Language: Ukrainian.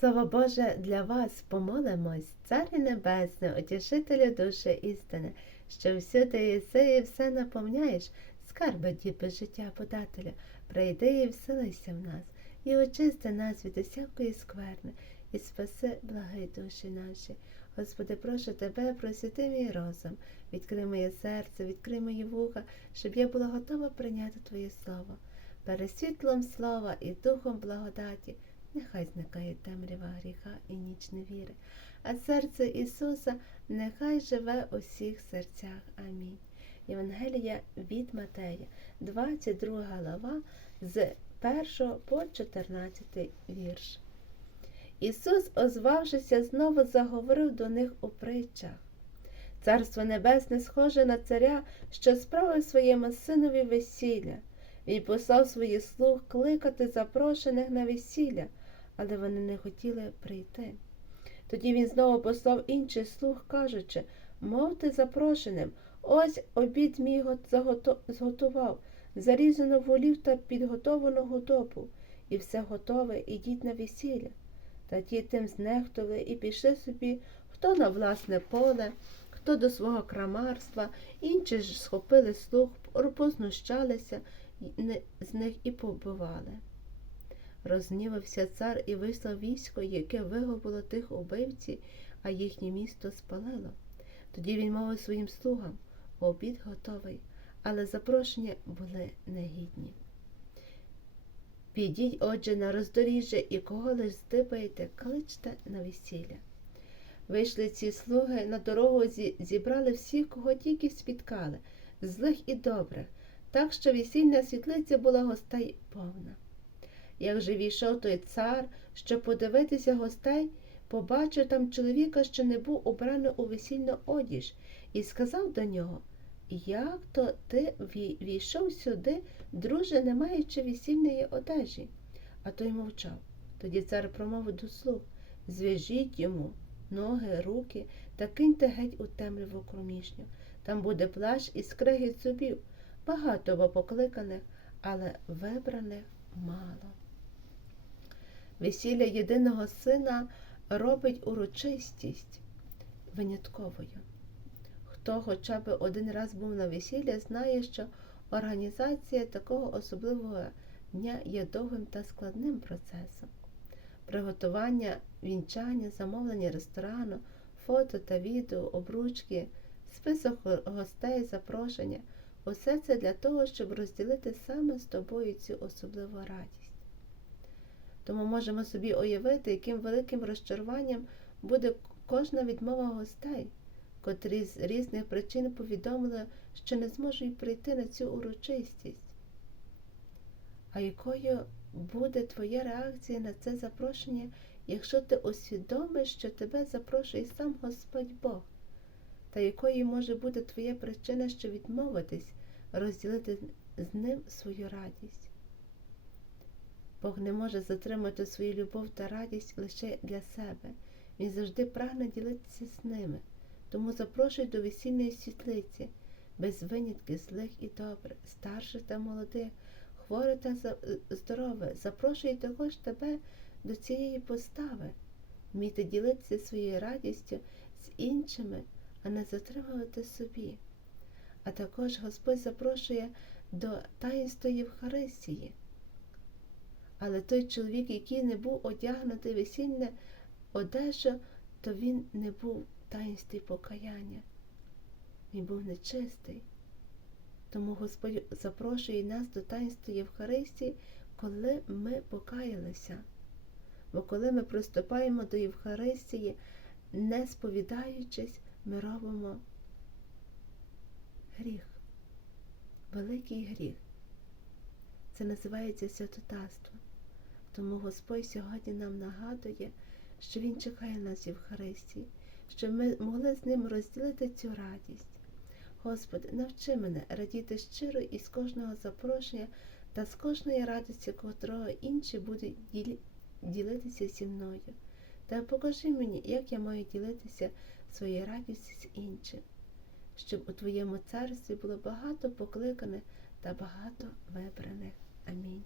Слово Боже для вас помолимось, Царю Небесний, утішителю душі істини, що всюди єси і все наповняєш, скарби діби життя подателя, прийди і вселися в нас, і очисти нас від усякої скверни, і спаси благи душі наші. Господи, прошу тебе, просвіти мій розум, відкрий моє серце, відкрий мої вуха, щоб я була готова прийняти Твоє Слово. Перед світлом слова і духом благодаті, нехай зникає темрява гріха і ніч невіри, а серце Ісуса нехай живе у всіх серцях. Амінь. Євангелія від Матея, 22 глава, з 1 по 14 вірш. Ісус, озвавшися, знову заговорив до них у притчах. Царство Небесне схоже на царя, що справив своєму синові весілля. Він послав своїх слуг кликати запрошених на весілля, але вони не хотіли прийти. Тоді він знову послав інших слуг, кажучи мовте запрошеним, ось обід мій зготував, зарізану волів та підготовану худобу, і все готове, ідіть на весілля. Та ті тим знехтували і пішли собі хто на власне поле, хто до свого крамарства, інші ж схопили слуг, познущалися з них і побивали. Рознівався цар і вислав військо, яке вигубило тих убивців, а їхнє місто спалило. Тоді він мовив своїм слугам обід готовий, але запрошення були негідні. Підіть, отже, на роздоріжжя і кого лиш здибаєте, кличте на весілля. Вийшли ці слуги на дорогу, зібрали всіх, кого тільки спіткали, злих і добрих, так що весільна світлиця була гостей повна. Як же війшов той цар, щоб подивитися гостей, побачив там чоловіка, що не був убраний у весільну одіж, і сказав до нього Як то ти війшов сюди, друже, не маючи весільної одежі? А той мовчав. Тоді цар промовив до слуг Зв'яжіть йому ноги, руки та киньте геть у темряву кромішню. Там буде плащ і скрегіт зубів, багато покликаних, але вибраних мало. Весілля єдиного сина робить урочистість винятковою. Хто хоча б один раз був на весілля, знає, що організація такого особливого дня є довгим та складним процесом. Приготування, вінчання, замовлення ресторану, фото та відео, обручки, список гостей, запрошення усе це для того, щоб розділити саме з тобою цю особливу радість. Тому можемо собі уявити, яким великим розчаруванням буде кожна відмова гостей, котрі з різних причин повідомили, що не зможуть прийти на цю урочистість. А якою буде твоя реакція на це запрошення, якщо ти усвідомиш, що тебе запрошує сам Господь Бог? Та якою може бути твоя причина, що відмовитись, розділити з ним свою радість? Бог не може затримати свою любов та радість лише для себе. Він завжди прагне ділитися з ними, тому запрошує до весільної світлиці, без винятки злих і добрих, старших та молодих, хворе та здорове, запрошує також тебе до цієї постави, вміти ділитися своєю радістю з іншими, а не затримувати собі. А також Господь запрошує до таїнства Євхаристії. Але той чоловік, який не був одягнутий весільне одежу, то він не був таїнстві покаяння. Він був нечистий. Тому Господь запрошує нас до таїнства Євхаристії, коли ми покаялися. Бо коли ми приступаємо до Євхаристії, не сповідаючись, ми робимо гріх, великий гріх. Це називається святотатство. Тому Господь сьогодні нам нагадує, що Він чекає нас в Євхаристії, щоб ми могли з ним розділити цю радість. Господи, навчи мене радіти щиро із кожного запрошення та з кожної радості, котрого інші будуть ділитися зі мною. Та покажи мені, як я маю ділитися своєю радістю з іншим, щоб у Твоєму царстві було багато покликаних та багато вибраних. Амінь.